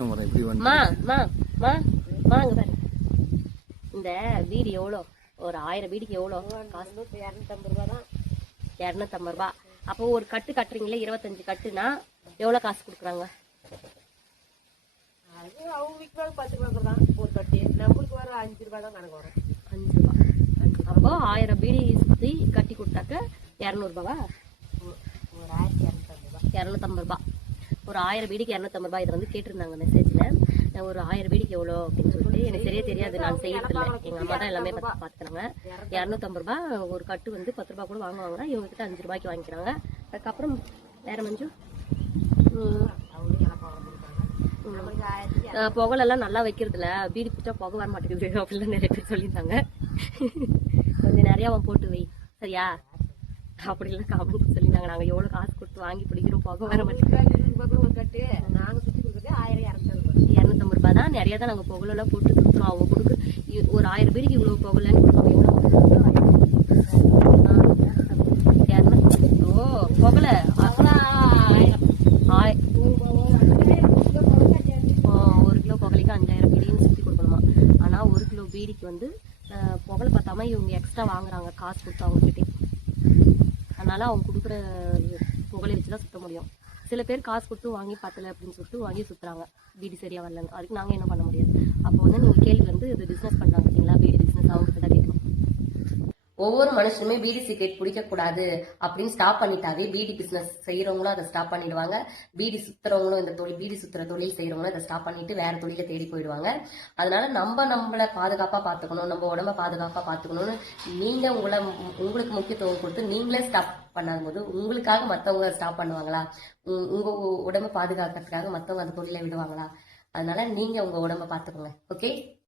மா மா மா வாங்க பாரு. இந்த வீடு எவ்வளோ? ஒரு 1000 வீடுக்கு எவ்வளோ காசு? 250 ரூபா தான். 250 ரூபா. அப்போ ஒரு கட்டு கட்டுறீங்களே, 25 கட்டுனா எவ்வளோ காசு கொடுக்குறாங்க? அது அவங்க விற்கிறது 10 ரூபா தான் ஒரு கட்டி. நம்மளுக்கு வர 5 ரூபா தான் கணக்கு வரும். 5 ரூபா. அப்போ 1000 பீடி சுற்றி கட்டி கொடுத்தாக்க 200 ரூபாவா? ஒரு 1250 ரூபா. 250 ரூபா. ஒரு 1000 பீடிக்கு 250 ரூபாய். இதை வந்து கேட்டிருந்தாங்க மெசேஜில். ஒரு 1000 பீடிக்கு எவ்வளோ அப்படின்னு சொல்லிட்டு எனக்கு சரியா தெரியாது, நான் செய்யறதில்ல. எங்கள் அம்மா தான் எல்லாமே பார்த்துக்கிறாங்க. 250 ரூபாய் ஒரு கட்டு வந்து 10 ரூபா கூட வாங்குவாங்கன்னா இவங்க கிட்ட 5 ரூபாய்க்கு வாங்கிக்கிறாங்க. அதுக்கப்புறம் வேற மஞ்சு புகழெல்லாம் நல்லா வைக்கிறதுல பீடி பிடிச்சா புகை வர மாட்டேங்குது அப்படிலாம் நிறைய பேர் சொல்லியிருந்தாங்க. கொஞ்சம் நிறைய அவன் போட்டு வை சரியா அப்படிலாம் காமெண்ட் சொல்லியிருந்தாங்க. நாங்கள் எவ்வளோ காசு கொடுத்து வாங்கி பிடிக்கிறோம், புகை வர மாட்டேங்குது. ஒரு கட்டு நாங்கள் சுற்றி கொடுக்குறது 250 ரூபாய் தான். நிறைய தான் நாங்கள் புகழெல்லாம் போட்டு கொடுக்குறோம். அவங்க கொடுக்கு ஒரு 1000 பேருக்கு இவ்வளோ புகழன்னு கொடுப்பாங்க. எவ்வளோ புகழ ஒரு கிலோ புகழைக்கு 5000 பீடின்னு சுற்றி கொடுக்கணுமா? ஆனால் ஒரு கிலோ பீடிக்கு வந்து புகழை பார்த்தாம இவங்க எக்ஸ்ட்ரா வாங்குறாங்க காசு கொடுத்து அவங்ககிட்டே. அதனால அவங்க கொடுக்குற புகழை வச்சு தான் சுத்த முடியும். சில பேர் காசு கொடுத்து வாங்கி பார்த்தல அப்படின்னு சொல்லிட்டு வாங்கி சுற்றுறாங்க, பீடி சரியா வரலன்னு. அதுக்கு நாங்கள் என்ன பண்ண முடியாது? அப்போ வந்து நீங்கள் கேள்வி வந்து இது பிஸ்னஸ் பண்ணுறாங்க பார்த்தீங்களா, பீடி பிஸ்னஸ், அவங்ககிட்ட தான் கேட்கணும். ஒவ்வொரு மனுஷனுமே பீடி சிகரெட் பிடிக்கக்கூடாது அப்படின்னு ஸ்டாப் பண்ணிட்டாவே பீடி பிஸ்னஸ் செய்யறவங்களும் அதை ஸ்டாப் பண்ணிடுவாங்க. பீடி சுத்துறவங்களும் இந்த பீடி சுத்துற தொழில் செய்யறவங்களும் அதை ஸ்டாப் பண்ணிட்டு வேற தொழிலை தேடி போயிடுவாங்க. அதனால நம்மளை பாதுகாப்பா பார்த்துக்கணும், நம்ம உடம்ப பாதுகாப்பா பார்த்துக்கணும்னு நீங்க உங்களுக்கு முக்கியத்துவம் கொடுத்து நீங்களே ஸ்டாப் பண்ணாத போது உங்களுக்காக மற்றவங்க ஸ்டாப் பண்ணுவாங்களா? உங்க உடம்ப பாதுகாக்கிறதுக்காக மற்றவங்க அந்த தொழிலை விடுவாங்களா? அதனால நீங்க உங்க உடம்ப பார்த்துக்கோங்க. ஓகே.